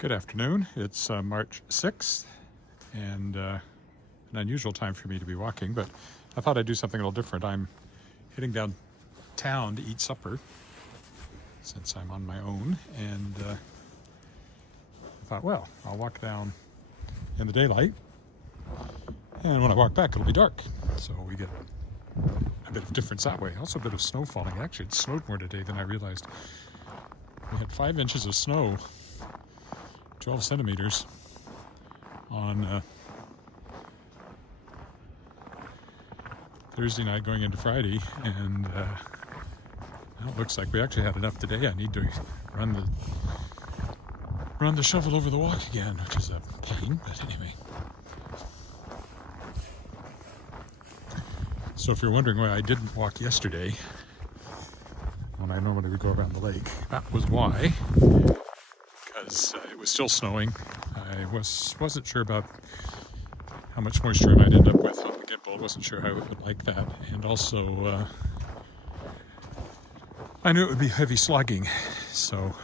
Good afternoon. It's March 6th and an unusual time for me to be walking, but I thought I'd do something a little different. I'm heading downtown to eat supper since I'm on my own, and I thought, well, I'll walk down in the daylight, and when I walk back it'll be dark, so we get a bit of difference that way. Also a bit of snow falling. Actually, it snowed more today than I realized. We had 5 inches of snow, 12 centimeters on Thursday night going into Friday, and now it looks like we actually had enough today. I need to run the shovel over the walk again, which is a pain, but anyway. So if you're wondering why I didn't walk yesterday when I normally would go around the lake, that was why. Because it was still snowing. I wasn't sure about how much moisture I might end up with on the gimbal. Wasn't sure how it would like that, and also I knew it would be heavy slogging, so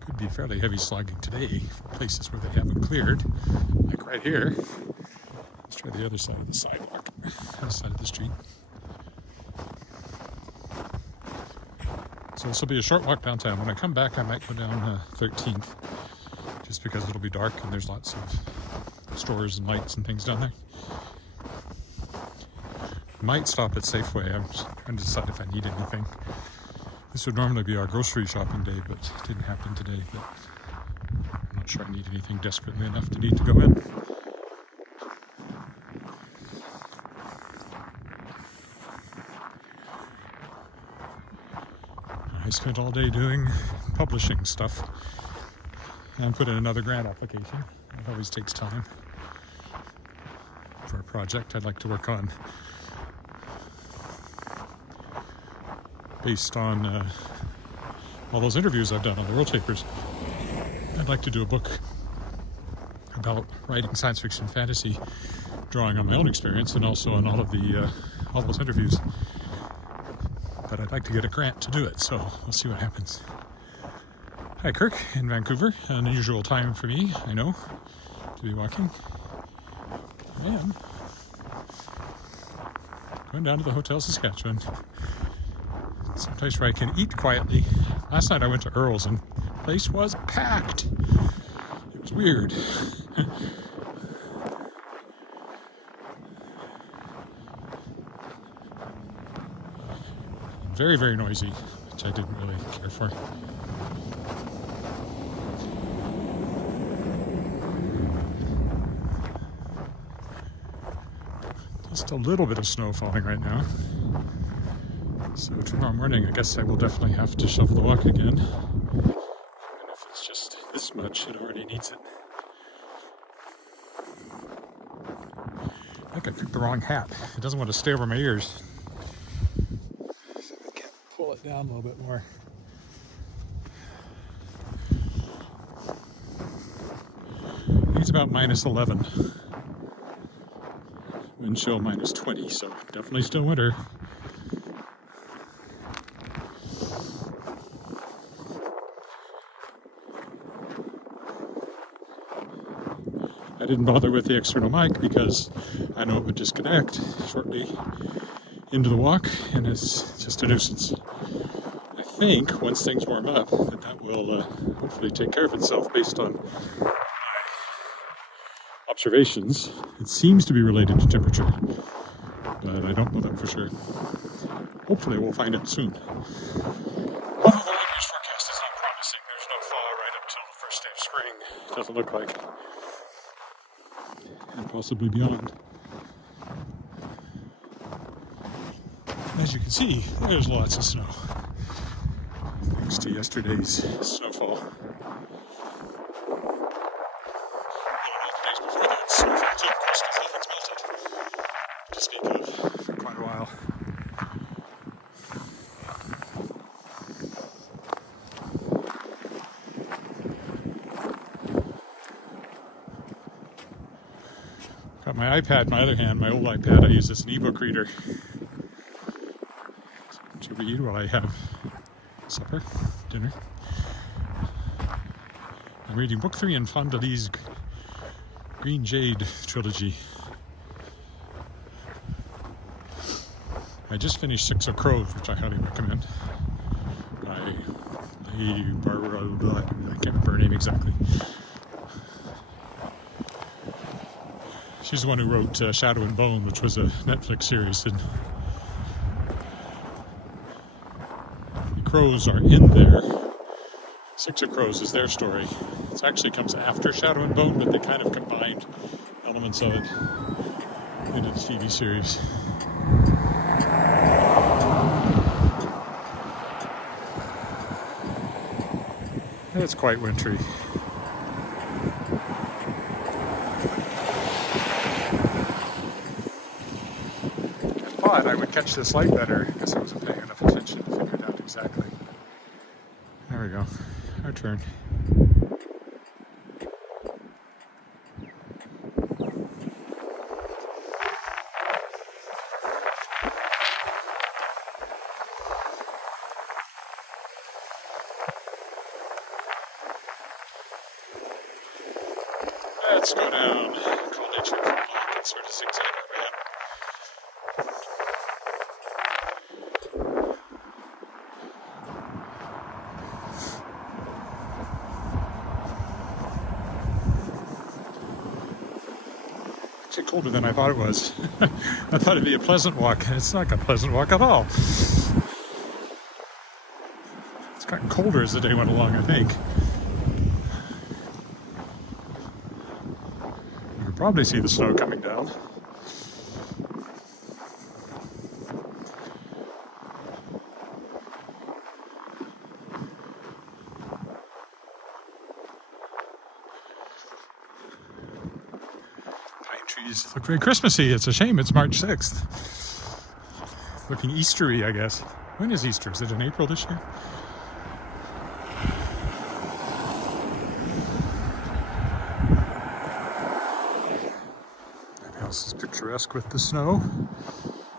could be fairly heavy slogging today for places where they haven't cleared, like right here. Let's try the other side of the sidewalk, other side of the street. So this will be a short walk downtown. When I come back, I might go down 13th, just because it'll be dark and there's lots of stores and lights and things down there. Might stop at Safeway. I'm trying to decide if I need anything. This would normally be our grocery shopping day, but it didn't happen today. But I'm not sure I need anything desperately enough to need to go in. I spent all day doing publishing stuff and put in another grant application. It always takes time for a project I'd like to work on based on all those interviews I've done on the World Papers. I'd like to do a book about writing science fiction fantasy, drawing on my own experience and also on all of the all those interviews. But I'd like to get a grant to do it, so we'll see what happens. Hi, Kirk in Vancouver. An unusual time for me, I know, to be walking. I am going down to the Hotel Saskatchewan. Someplace where I can eat quietly. Last night I went to Earl's and the place was packed. It was weird. Very, very noisy, which I didn't really care for. Just a little bit of snow falling right now. So tomorrow morning, I guess I will definitely have to shovel the walk again. And if it's just this much, it already needs it. I think I picked the wrong hat. It doesn't want to stay over my ears. Pull it down a little bit more. I think it's about -11. Wind chill -20, so definitely still winter. I didn't bother with the external mic because I know it would disconnect shortly into the walk, and it's just a nuisance. I think once things warm up that will hopefully take care of itself based on my observations. It seems to be related to temperature, but I don't know that for sure. Hopefully we'll find out soon. Although the weather's forecast is not promising. There's no thaw right up till the first day of spring. It doesn't look like. And possibly beyond. As you can see, there's lots of snow, thanks to yesterday's snowfall. The days before that, snowfall too, of course, because nothing's melted to speak of for quite a while. Got my iPad in my other hand, my old iPad. I use as an ebook reader to read while I have supper, dinner. I'm reading book 3 in Fondeli's Green Jade trilogy. I just finished Six of Crows, which I highly recommend. By Barbara, I can't remember her name exactly. She's the one who wrote Shadow and Bone, which was a Netflix series. And the crows are in there. Six of Crows is their story. It actually comes after Shadow and Bone, but they kind of combined elements of it into the TV series. It's quite wintry. I thought I would catch this light better because I wasn't paying enough attention to figure it out exactly. There we go. Our turn. Let's go down, call nature for a walk, and sort of zigzag our way up. Actually colder than I thought it was. I thought it'd be a pleasant walk, and it's not a pleasant walk at all. It's gotten colder as the day went along, I think. Probably see the snow coming down. Pine trees look very Christmassy. It's a shame it's March 6th. Looking Eastery, I guess. When is Easter? Is it in April this year? House is picturesque with the snow.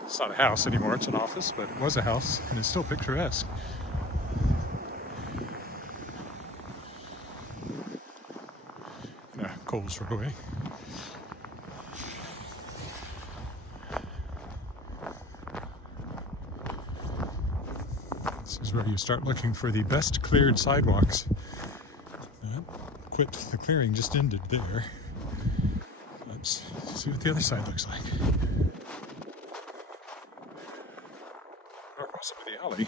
It's not a house anymore, it's an office, but it was a house, and it's still picturesque. Yeah, Coles right away. This is where you start looking for the best cleared sidewalks. Quit, the clearing just ended there. Let's see what the other side looks like. Or possibly the alley.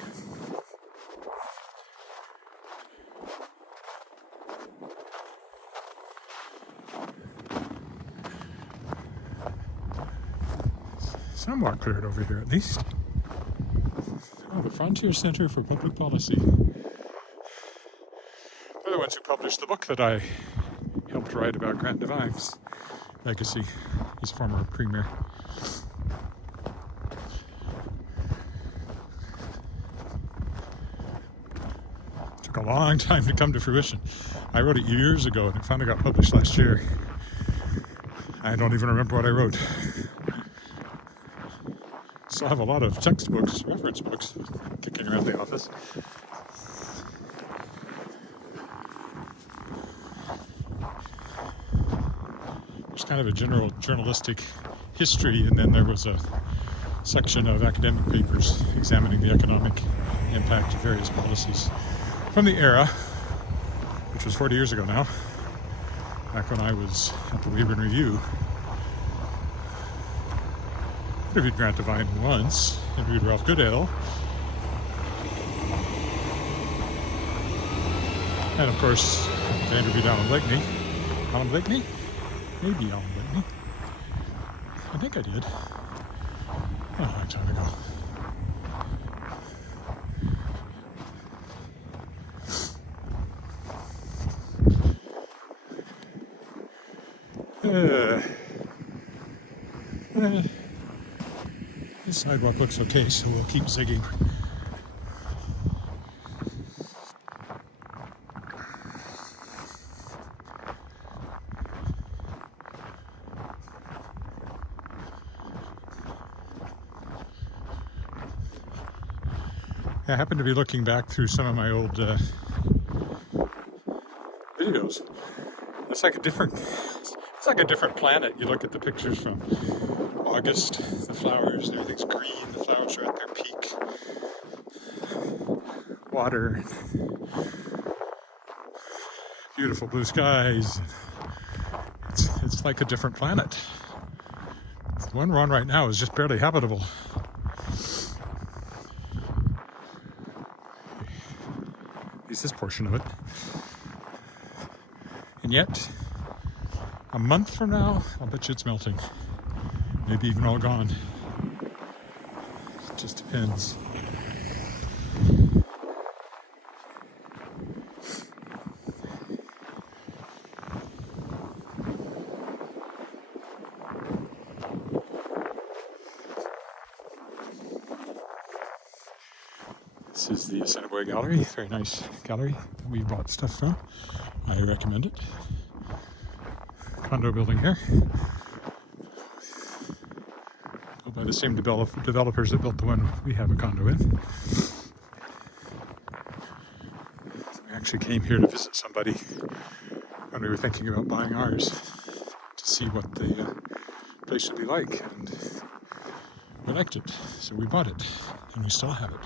Somewhat cleared over here at least. Oh, the Frontier Center for Public Policy. They're the ones who published the book that I helped write about Grant Devine's legacy. He's former premier. Took a long time to come to fruition. I wrote it years ago and it finally got published last year. I don't even remember what I wrote. Still have a lot of textbooks, reference books, kicking around the office. Kind of a general journalistic history, and then there was a section of academic papers examining the economic impact of various policies from the era, which was 40 years ago now, back when I was at the Weber Review. Interviewed Grant Devine once, interviewed Ralph Goodale, and of course I interviewed Alan Blakeney. Alan Blakeney? Maybe Alan Whitney. I think I did. Oh, a long time ago. This sidewalk looks okay, so we'll keep zigging. I happened to be looking back through some of my old videos tomatoes. It's like a different planet. You look at the pictures from August, the flowers, everything's green, the flowers are at their peak. Water, beautiful blue skies. It's like a different planet. The one we're on right now is just barely habitable. At least this portion of it. And yet, a month from now, I'll bet you it's melting. Maybe even all gone. It just depends. This is the Assiniboia Gallery, very nice gallery that we bought stuff from. I recommend it. Condo building here. Built by the same developers that built the one we have a condo in. We actually came here to visit somebody when we were thinking about buying ours to see what the place would be like, and we liked it, so we bought it, and we still have it.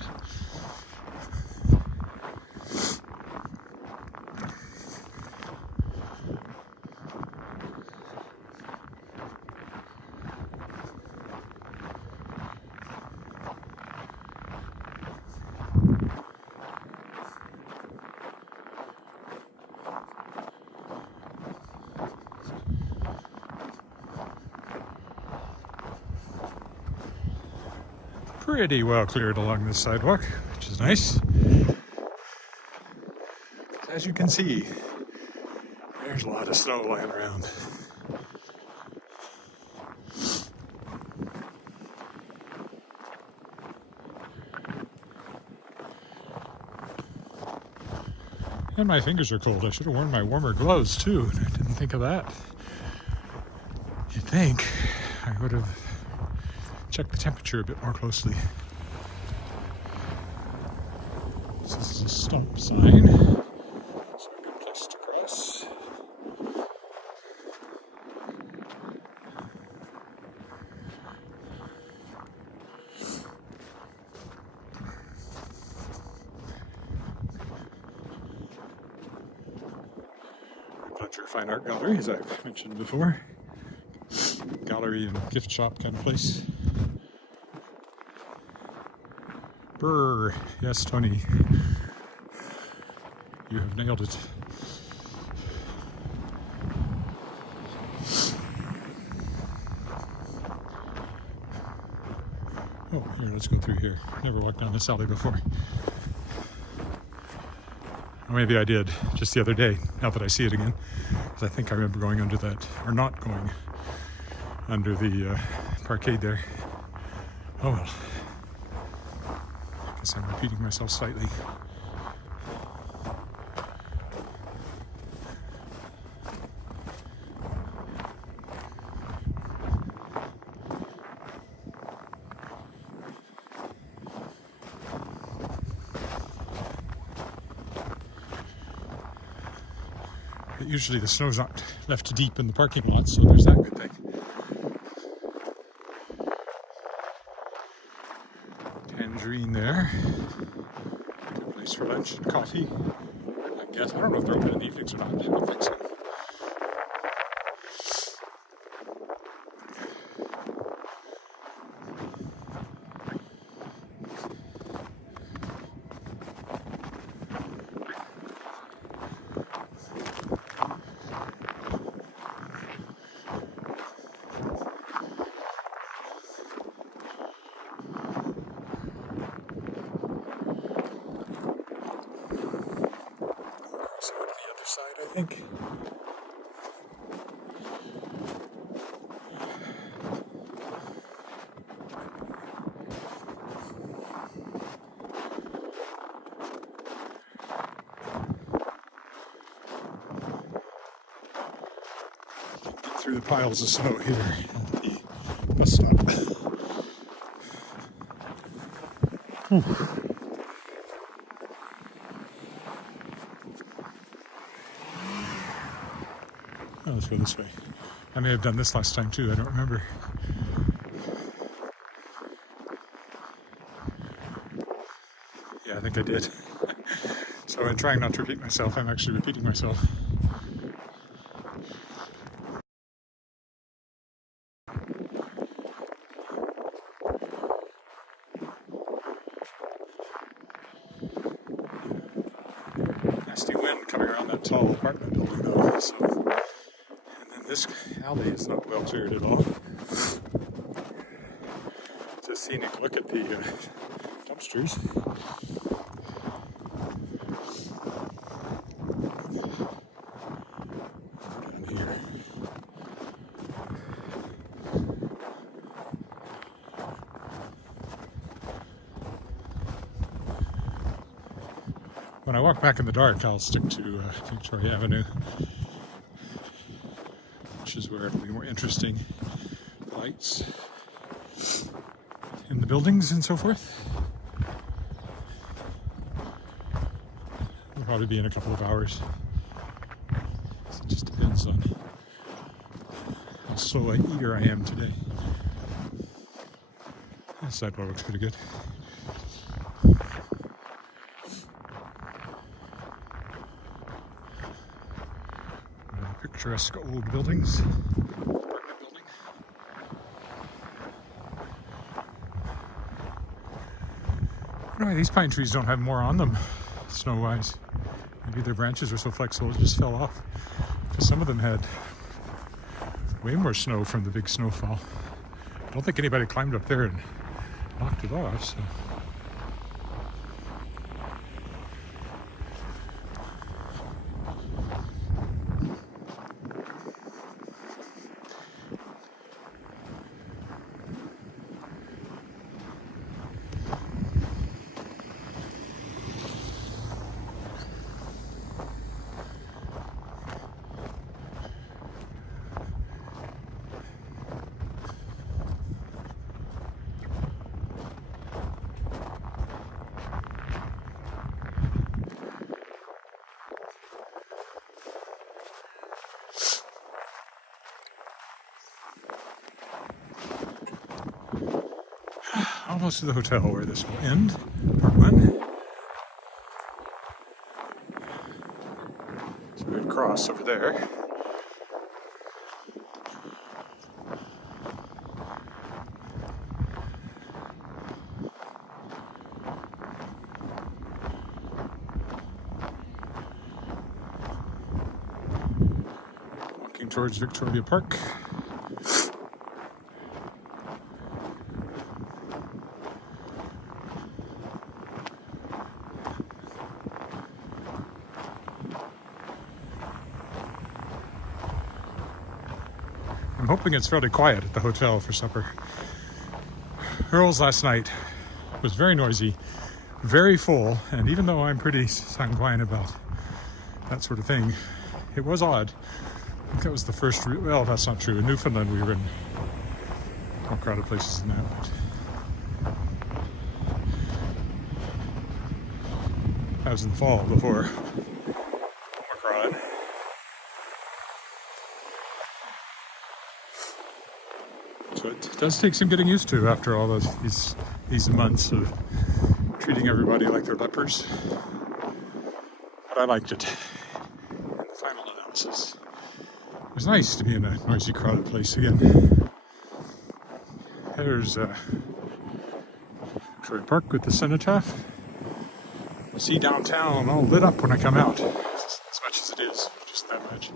Pretty well cleared along this sidewalk, which is nice. As you can see, there's a lot of snow lying around. And my fingers are cold. I should have worn my warmer gloves too. I didn't think of that. You'd think I would have checked the temperature a bit more closely. This is a stop sign. So a good place to cross. Pleasure Fine Art Gallery, as I've mentioned before. Gallery and gift shop kind of place. Brr. Yes, Tony. You have nailed it. Oh, here, let's go through here. Never walked down this alley before. Or maybe I did just the other day, now that I see it again. Because I think I remember going under that, or not going under the parkade there. Oh well. I guess I'm repeating myself slightly. But usually the snow's not left deep in the parking lot, so there's that good thing. Tangerine there. Good place for lunch and coffee. I guess. I don't know if they're open in the evenings or not. I don't think so. So to the other side, I think. Get through the piles of snow here at the bus stop. Oh, let's go this way. I may have done this last time too, I don't remember. Yeah, I think I did. So in trying not to repeat myself, I'm actually repeating myself. Nasty wind coming around that tall apartment building though. So, and then this alley is not well cleared at all. It's a scenic look at the dumpsters. Down here. When I walk back in the dark, I'll stick to Victoria Avenue, which is where it'll be more interesting. The lights in the buildings and so forth. It'll probably be in a couple of hours. It just depends on how slow and eager I am today. The sidewalk looks pretty good. Picturesque old buildings. Apartment building. I don't know why these pine trees don't have more on them, snow-wise. Maybe their branches were so flexible it just fell off. Because some of them had way more snow from the big snowfall. I don't think anybody climbed up there and knocked it off, so. Almost to the hotel where this will end. Part one. So we'd cross over there. Walking towards Victoria Park. I'm hoping it's fairly quiet at the hotel for supper. Earl's last night was very noisy, very full, and even though I'm pretty sanguine about that sort of thing, it was odd. I think that was the first, well, that's not true. In Newfoundland, we were in more crowded places than that. But I was in the fall before Omicron. So it does take some getting used to after all these months of treating everybody like they're lepers. But I liked it. In the final analysis, it was nice to be in a noisy, crowded place again. There's Victoria Park with the cenotaph. You see downtown all lit up when I come out, as much as it is, just that much.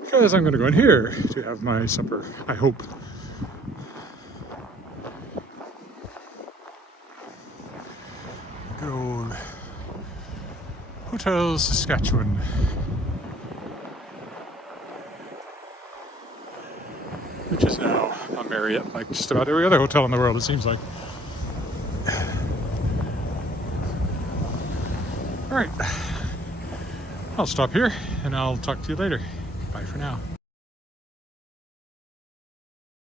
Because I'm going to go in here to have my supper, I hope. Good old Hotel Saskatchewan. Which is now a Marriott, like just about every other hotel in the world, it seems like. All right, I'll stop here and I'll talk to you later. Bye for now.